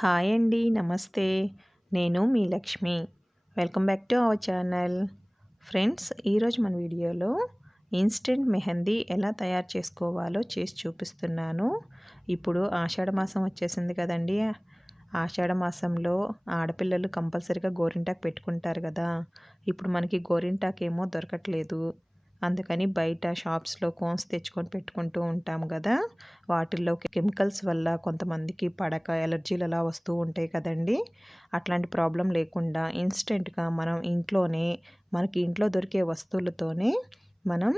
Hi అండి, నమస్తే. నేను మీ Lakshmi. Welcome back to our channel. Friends, ఈరోజు మన వీడియోలో ఇన్స్టెంట్ మెహందీ ఎలా తయారు చేసుకోవాలో చేసి చూపిస్తున్నాను. ఇప్పుడు ఆషాఢమాసం వచ్చేసింది కదండి. ఆషాఢమాసంలో ఆడపిల్లలు కంపల్సరీగా గోరింటాకు పెట్టుకుంటారు కదా. ఇప్పుడు మనకి గోరింటాకు ఏమో దొరకట్లేదు. అందుకని బయట షాప్స్లో కోన్స్ తెచ్చుకొని పెట్టుకుంటూ ఉంటాం కదా. వాటిల్లో కెమికల్స్ వల్ల కొంతమందికి పడక ఎలర్జీలు అలా వస్తూ ఉంటాయి కదండి. అట్లాంటి ప్రాబ్లం లేకుండా ఇన్స్టెంట్గా మనం ఇంట్లోనే మనకి ఇంట్లో దొరికే వస్తువులతోనే మనం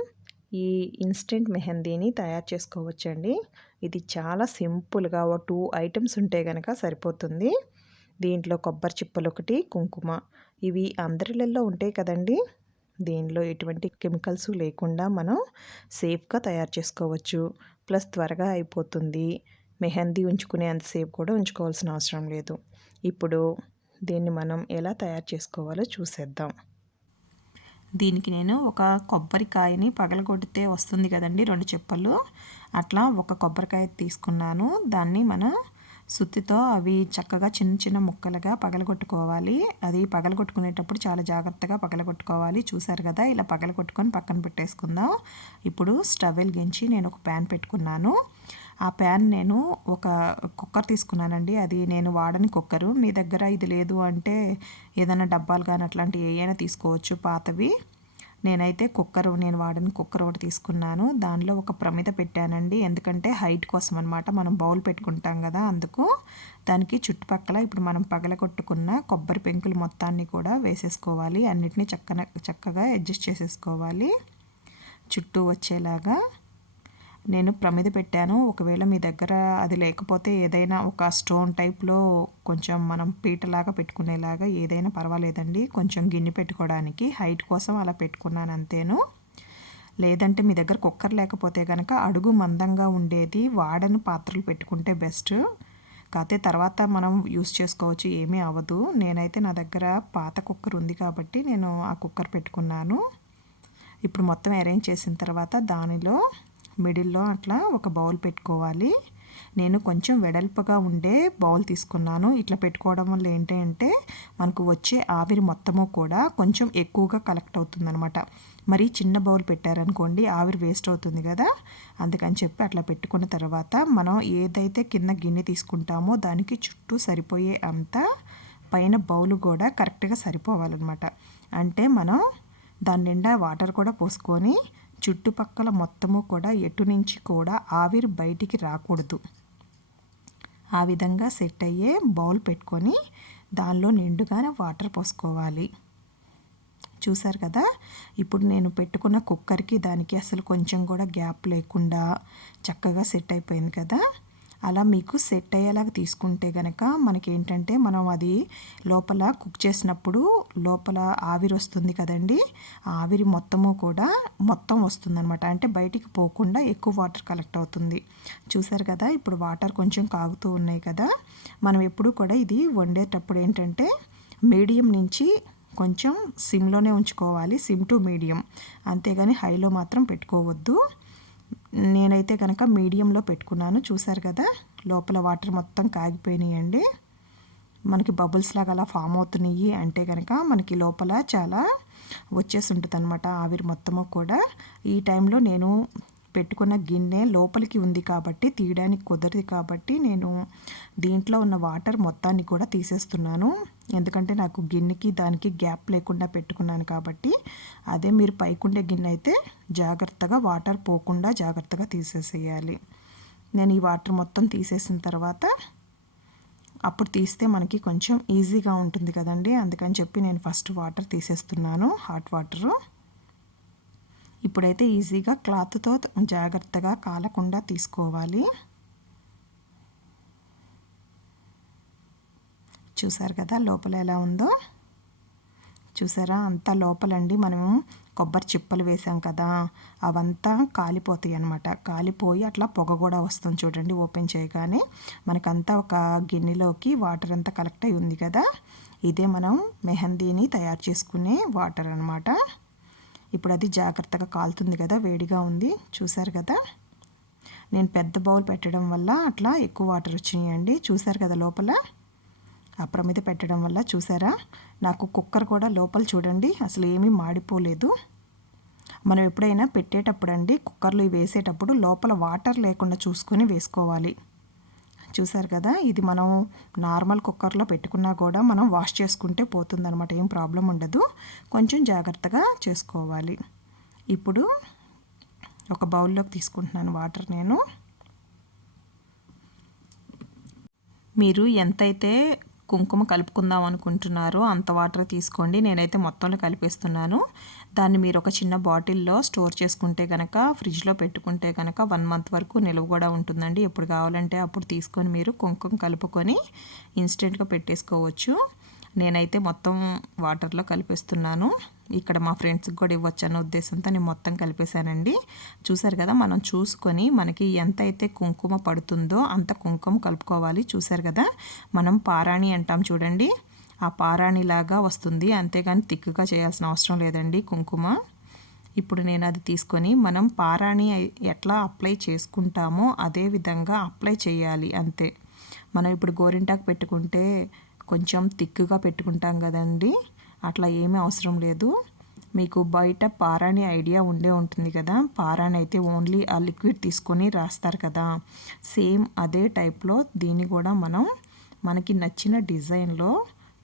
ఈ ఇన్స్టెంట్ మెహందీని తయారు చేసుకోవచ్చండి. ఇది చాలా సింపుల్గా 2 ఐటమ్స్ ఉంటే కనుక సరిపోతుంది. దీంట్లో కొబ్బరి చిప్పలు ఒకటి, కుంకుమ, ఇవి అందరిళ్ళల్లో ఉంటాయి కదండి. దీనిలో ఎటువంటి కెమికల్స్ లేకుండా మనం సేఫ్గా తయారు చేసుకోవచ్చు. ప్లస్ త్వరగా అయిపోతుంది. మెహందీ ఉంచుకునే అంతసేపు కూడా ఉంచుకోవాల్సిన అవసరం లేదు. ఇప్పుడు దీన్ని మనం ఎలా తయారు చేసుకోవాలో చూసేద్దాం. దీనికి నేను ఒక కొబ్బరికాయని పగలగొడితే వస్తుంది కదండి 2 చిప్పలు, అట్లా ఒక కొబ్బరికాయ తీసుకున్నాను. దాన్ని మనం సుత్తితో అవి చక్కగా చిన్న చిన్న ముక్కలుగా పగలగొట్టుకోవాలి. అది పగలగొట్టుకునేటప్పుడు చాలా జాగ్రత్తగా పగలగొట్టుకోవాలి. చూసారు కదా, ఇలా పగలగొట్టుకొని పక్కన పెట్టేసుకుందాం. ఇప్పుడు స్టవ్ వెలిగించి నేను ఒక ప్యాన్ పెట్టుకున్నాను. ఆ ప్యాన్ నేను ఒక కుక్కర్ తీసుకున్నానండి. అది నేను వాడని కుక్కరు. మీ దగ్గర ఇది లేదు అంటే ఏదైనా డబ్బాలు కానీ అట్లాంటివి ఏమైనా తీసుకోవచ్చు, పాతవి. నేనైతే నేను వాడిన కుక్కర్ ఒకటి తీసుకున్నాను. దానిలో ఒక ప్రమిద పెట్టానండి. ఎందుకంటే హైట్ కోసం అనమాట. మనం బౌల్ పెట్టుకుంటాం కదా, అందుకు. దానికి చుట్టుపక్కల ఇప్పుడు మనం పగలగొట్టుకున్న కొబ్బరి పెంకులు మొత్తాన్ని కూడా వేసేసుకోవాలి. అన్నిటినీ చక్కగా అడ్జస్ట్ చేసేసుకోవాలి చుట్టూ వచ్చేలాగా. నేను ప్రమిద పెట్టాను. ఒకవేళ మీ దగ్గర అది లేకపోతే ఏదైనా ఒక స్టోన్ టైప్లో కొంచెం మనం పీటలాగా పెట్టుకునేలాగా ఏదైనా పర్వాలేదండి. కొంచెం గిన్నె పెట్టుకోవడానికి హైట్ కోసం అలా పెట్టుకున్నాను అంతేను. లేదంటే మీ దగ్గర కుక్కర్ లేకపోతే కనుక అడుగు మందంగా ఉండేది వాడని పాత్రలు పెట్టుకుంటే బెస్ట్. కాకపోతే తర్వాత మనం యూస్ చేసుకోవచ్చు, ఏమీ అవ్వదు. నేనైతే నా దగ్గర పాత కుక్కర్ ఉంది కాబట్టి నేను ఆ కుక్కర్ పెట్టుకున్నాను. ఇప్పుడు మొత్తం అరేంజ్ చేసిన తర్వాత దానిలో మిడిల్లో అట్లా ఒక బౌల్ పెట్టుకోవాలి. నేను కొంచెం వెడల్పుగా ఉండే బౌల్ తీసుకున్నాను. ఇట్లా పెట్టుకోవడం వల్ల ఏంటంటే మనకు వచ్చే ఆవిరి మొత్తము కూడా కొంచెం ఎక్కువగా కలెక్ట్ అవుతుందన్నమాట. మరి చిన్న బౌల్ పెట్టారనుకోండి ఆవిరి వేస్ట్ అవుతుంది కదా. అందుకని చెప్పి అట్లా పెట్టుకున్న తర్వాత మనం ఏదైతే కింద గిన్నె తీసుకుంటామో దానికి చుట్టూ సరిపోయే అంత పైన బౌల్ కూడా కరెక్ట్గా సరిపోవాలన్నమాట. అంటే మనం దాని నిండా వాటర్ కూడా పోసుకొని చుట్టుపక్కల మొత్తము కూడా ఎటు నుంచి కూడా ఆవిరి బయటికి రాకూడదు. ఆ విధంగా సెట్ అయ్యే బౌల్ పెట్టుకొని దానిలో నిండుగానే వాటర్ పోసుకోవాలి. చూసారు కదా, ఇప్పుడు నేను పెట్టుకున్న కుక్కర్కి దానికి అసలు కొంచెం కూడా గ్యాప్ లేకుండా చక్కగా సెట్ అయిపోయింది కదా. అలా మీకు సెట్ అయ్యేలాగా తీసుకుంటే కనుక మనకేంటంటే మనం అది లోపల కుక్ చేసినప్పుడు లోపల ఆవిరి వస్తుంది కదండి. ఆవిరి మొత్తం వస్తుందన్నమాట. అంటే బయటికి పోకుండా ఎక్కువ వాటర్ కలెక్ట్ అవుతుంది. చూసారు కదా, ఇప్పుడు వాటర్ కొంచెం కాగుతూ ఉన్నాయి కదా. మనం ఎప్పుడు కూడా ఇది వండేటప్పుడు ఏంటంటే మీడియం నుంచి కొంచెం సిమ్లోనే ఉంచుకోవాలి. సిమ్ టు మీడియం, అంతేగాని హైలో మాత్రం పెట్టుకోవద్దు. నేనైతే కనుక మీడియంలో పెట్టుకున్నాను. చూసారు కదా, లోపల వాటర్ మొత్తం కాగిపోయినాయండి. మనకి బబుల్స్ లాగా అలా ఫామ్ అవుతున్నాయి అంటే కనుక మనకి లోపల చాలా వచ్చేసి ఉంటుంది అనమాట ఆవిరి మొత్తము కూడా. ఈ టైంలో నేను పెట్టుకున్న గిన్నె లోపలికి ఉంది కాబట్టి తీయడానికి కుదరదు కాబట్టి నేను దీంట్లో ఉన్న వాటర్ మొత్తాన్ని కూడా తీసేస్తున్నాను. ఎందుకంటే నాకు గిన్నెకి దానికి గ్యాప్ లేకుండా పెట్టుకున్నాను కాబట్టి. అదే మీరు పైకుండే గిన్నె అయితే జాగ్రత్తగా వాటర్ పోకుండా జాగ్రత్తగా తీసేసేయాలి. నేను ఈ వాటర్ మొత్తం తీసేసిన తర్వాత అప్పుడు తీస్తే మనకి కొంచెం ఈజీగా ఉంటుంది కదండి. అందుకని చెప్పి నేను ఫస్ట్ వాటర్ తీసేస్తున్నాను, హాట్ వాటరు. ఇప్పుడైతే ఈజీగా క్లాత్తో జాగ్రత్తగా కాలకుండా తీసుకోవాలి. చూసారు కదా లోపల ఎలా ఉందో. చూసారా, అంతా లోపలండి మనం కొబ్బరి చిప్పలు వేసాం కదా, అవంతా కాలిపోతాయి అన్నమాట. కాలిపోయి అట్లా పొగ కూడా వస్తుంది చూడండి. ఓపెన్ చేయగానే మనకంతా ఒక గిన్నెలోకి వాటర్ అంతా కలెక్ట్ అయి ఉంది కదా. ఇదే మనం మెహందీని తయారు చేసుకునే వాటర్ అన్నమాట. ఇప్పుడు అది జాగ్రత్తగా కాలుతుంది కదా, వేడిగా ఉంది. చూసారు కదా, నేను పెద్ద బౌల్ పెట్టడం వల్ల అట్లా ఎక్కువ వాటర్ వచ్చినాయండి. చూసారు కదా లోపల ఆ ప్రమిద పెట్టడం వల్ల. చూసారా, నాకు కుక్కర్ కూడా లోపల చూడండి అసలు ఏమీ మాడిపోలేదు. మనం ఎప్పుడైనా పెట్టేటప్పుడు అండి కుక్కర్లో వేసేటప్పుడు లోపల వాటర్ లేకుండా చూసుకొని వేసుకోవాలి. చూసారు కదా, ఇది మనం నార్మల్ కుక్కర్లో పెట్టుకున్నా కూడా మనం వాష్ చేసుకుంటే పోతుందన్నమాట, ఏం ప్రాబ్లం ఉండదు. కొంచెం జాగ్రత్తగా చేసుకోవాలి. ఇప్పుడు ఒక బౌల్లోకి తీసుకుంటున్నాను వాటర్ నేను. మీరు ఎంతైతే కుంకుమ కలుపుకుందాం అనుకుంటున్నారో అంత వాటర్ తీసుకోండి. నేనైతే మొత్తంలో కలిపేస్తున్నాను. దాన్ని మీరు ఒక చిన్న బాటిల్లో స్టోర్ చేసుకుంటే కనుక, ఫ్రిడ్జ్లో పెట్టుకుంటే కనుక 1 మంత్ వరకు నిల్వ కూడా ఉంటుందండి. ఎప్పుడు కావాలంటే అప్పుడు తీసుకొని మీరు కుంకుమ కలుపుకొని ఇన్స్టెంట్గా పెట్టేసుకోవచ్చు. నేనైతే మొత్తం వాటర్లో కలిపేస్తున్నాను. ఇక్కడ మా ఫ్రెండ్స్కి కూడా ఇవ్వచ్చు అన్న ఉద్దేశంతో నేను మొత్తం కలిపేశానండి. చూసారు కదా, మనం చూసుకొని మనకి ఎంత అయితే కుంకుమ పడుతుందో అంత కుంకుమ కలుపుకోవాలి. చూసారు కదా, మనం పారాణి అంటాం చూడండి, ఆ పారాణిలాగా వస్తుంది. అంతేగాని థిక్గా చేయాల్సిన అవసరం లేదండి కుంకుమ. ఇప్పుడు నేను అది తీసుకొని మనం పారాణి ఎట్లా అప్లై చేసుకుంటామో అదే విధంగా అప్లై చేయాలి అంతే. మనం ఇప్పుడు గోరింటాకు పెట్టుకుంటే కొంచెం థిక్గా పెట్టుకుంటాం కదండి, అట్లా ఏమీ అవసరం లేదు. మీకు బయట పారాణి ఐడియా ఉండే ఉంటుంది కదా, పారాణి అయితే ఓన్లీ ఆ లిక్విడ్ తీసుకొని రాస్తారు కదా, సేమ్ అదే టైప్లో దీన్ని కూడా మనం మనకి నచ్చిన డిజైన్లో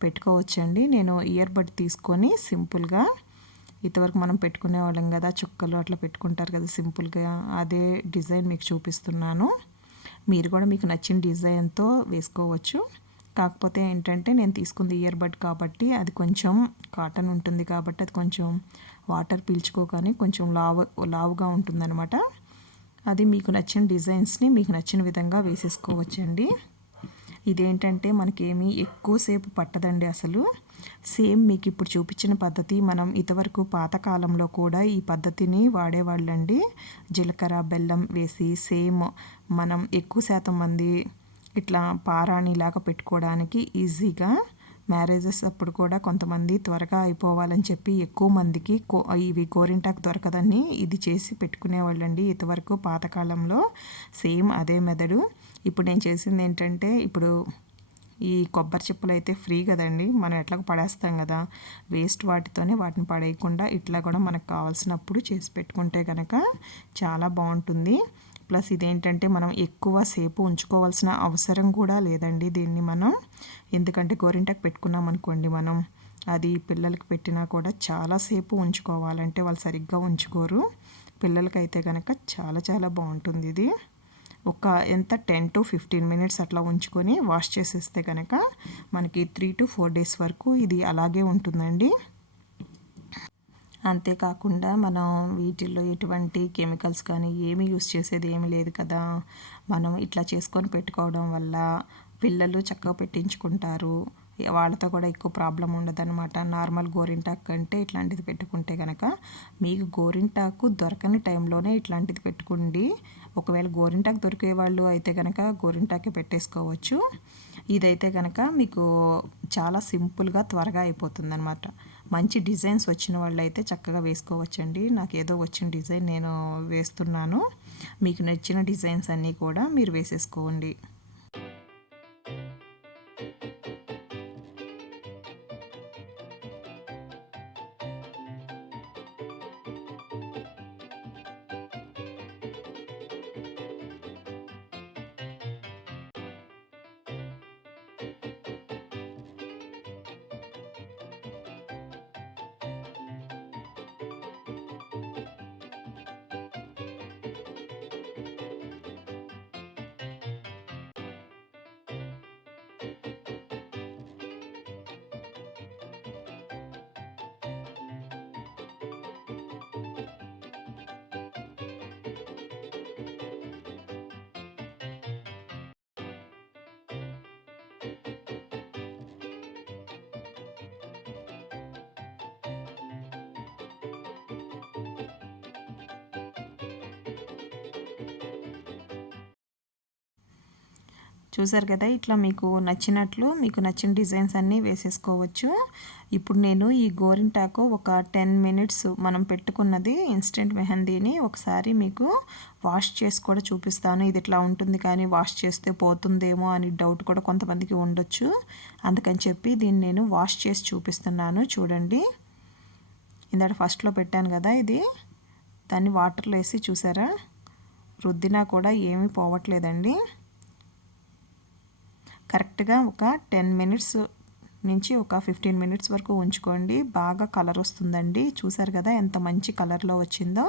పెట్టుకోవచ్చండి. నేను ఇయర్ బడ్ తీసుకొని సింపుల్గా, ఇంతవరకు మనం పెట్టుకునే వాళ్ళం కదా చుక్కలు అట్లా పెట్టుకుంటారు కదా సింపుల్గా, అదే డిజైన్ మీకు చూపిస్తున్నాను. మీరు కూడా మీకు నచ్చిన డిజైన్తో వేసుకోవచ్చు. కాకపోతే ఏంటంటే నేను తీసుకుంది ఇయర్ బడ్ కాబట్టి అది కొంచెం కాటన్ ఉంటుంది కాబట్టి అది కొంచెం వాటర్ పీల్చుకోగానే కొంచెం లావుగా ఉంటుందన్నమాట. అది మీకు నచ్చిన డిజైన్స్ని మీకు నచ్చిన విధంగా వేసేసుకోవచ్చండి. ఇదేంటంటే మనకేమీ ఎక్కువసేపు పట్టదండి అసలు. సేమ్ మీకు ఇప్పుడు చూపించిన పద్ధతి మనం ఇంతవరకు పాతకాలంలో కూడా ఈ పద్ధతిని వాడేవాళ్ళండి. జీలకర్ర బెల్లం వేసి సేమ్ మనం ఎక్కువ శాతం మంది ఇట్లా పారాణిలాగా పెట్టుకోవడానికి ఈజీగా, మ్యారేజెస్ అప్పుడు కూడా కొంతమంది త్వరగా అయిపోవాలని చెప్పి ఎక్కువ మందికి ఇవి గోరింటాకు దొరకదని ఇది చేసి పెట్టుకునేవాళ్ళండి ఇంతవరకు పాతకాలంలో. సేమ్ అదే మెథడు. ఇప్పుడు నేను చేసింది ఏంటంటే, ఇప్పుడు ఈ కొబ్బరి చిప్పలు అయితే ఫ్రీ కదండి, మనం ఎట్లా పడేస్తాం కదా, వేస్ట్ వాటితోనే వాటిని పడేయకుండా ఇట్లా కూడా మనకు కావాల్సినప్పుడు చేసి పెట్టుకుంటే కనుక చాలా బాగుంటుంది. ప్లస్ ఇదేంటంటే మనం ఎక్కువ సేపు ఉంచుకోవాల్సిన అవసరం కూడా లేదండి దీన్ని మనం. ఎందుకంటే గోరింటాకు పెట్టుకున్నాం అనుకోండి మనం, అది పిల్లలకి పెట్టినా కూడా చాలాసేపు ఉంచుకోవాలంటే వాళ్ళు సరిగ్గా ఉంచుకోరు. పిల్లలకైతే కనుక చాలా చాలా బాగుంటుంది ఇది. ఒక ఎంత 10 to 15 మినిట్స్ అట్లా ఉంచుకొని వాష్ చేసేస్తే కనుక మనకి 3 to 4 డేస్ వరకు ఇది అలాగే ఉంటుందండి. అంతేకాకుండా మనం వీటిల్లో ఎటువంటి కెమికల్స్ కానీ ఏమీ యూస్ చేసేది ఏమీ లేదు కదా. మనం ఇట్లా చేసుకొని పెట్టుకోవడం వల్ల పిల్లలు చక్కగా పెట్టించుకుంటారు. వాళ్ళతో కూడా ఎక్కువ ప్రాబ్లం ఉండదన్నమాట. నార్మల్ గోరింటాకు కంటే ఇట్లాంటిది పెట్టుకుంటే కనుక మీకు గోరింటాకు దొరకని టైంలోనే ఇట్లాంటిది పెట్టుకోండి. ఒకవేళ గోరింటాకు దొరికే వాళ్ళు అయితే కనుక గోరింటాకే పెట్టేసుకోవచ్చు. ఇదైతే కనుక మీకు చాలా సింపుల్గా త్వరగా అయిపోతుంది అనమాట. మంచి డిజైన్స్ వచ్చిన వాళ్ళు అయితే చక్కగా వేసుకోవచ్చండి. నాకు ఏదో వచ్చిన డిజైన్ నేను వేస్తున్నాను. మీకు నచ్చిన డిజైన్స్ అన్నీ కూడా మీరు వేసేసుకోండి. చూసారు కదా, ఇట్లా మీకు నచ్చినట్లు మీకు నచ్చిన డిజైన్స్ అన్నీ వేసేసుకోవచ్చు. ఇప్పుడు నేను ఈ గోరింటాకు ఒక 10 మినిట్స్ మనం పెట్టుకున్నది ఇన్స్టెంట్ మెహందీని ఒకసారి మీకు వాష్ చేసి కూడా చూపిస్తాను. ఇది ఇట్లా ఉంటుంది కానీ వాష్ చేస్తే పోతుందేమో అని డౌట్ కూడా కొంతమందికి ఉండొచ్చు. అందుకని చెప్పి దీన్ని నేను వాష్ చేసి చూపిస్తున్నాను. చూడండి, ఇందాక ఫస్ట్లో పెట్టాను కదా, ఇది దాన్ని వాటర్లో వేసి చూసారా, రుద్దినా కూడా ఏమీ పోవట్లేదండి. కరెక్ట్గా ఒక 10 మినిట్స్ నుంచి ఒక 15 మినిట్స్ వరకు ఉంచుకోండి. బాగా కలర్ వస్తుందండి. చూసారు కదా ఎంత మంచి కలర్లో వచ్చిందో.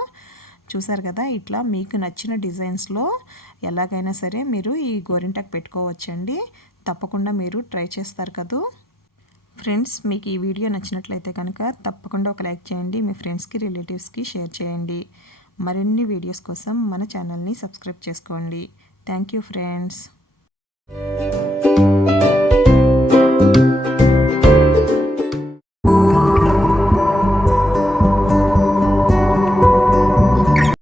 చూసారు కదా, ఇట్లా మీకు నచ్చిన డిజైన్స్లో ఎలాగైనా సరే మీరు ఈ గోరింటాకు పెట్టుకోవచ్చండి. తప్పకుండా మీరు ట్రై చేస్తారు కదా ఫ్రెండ్స్. మీకు ఈ వీడియో నచ్చినట్లయితే కనుక తప్పకుండా ఒక లైక్ చేయండి. మీ ఫ్రెండ్స్కి రిలేటివ్స్కి షేర్ చేయండి. మరిన్ని వీడియోస్ కోసం మన ఛానల్ని సబ్స్క్రైబ్ చేసుకోండి. Thank you friends.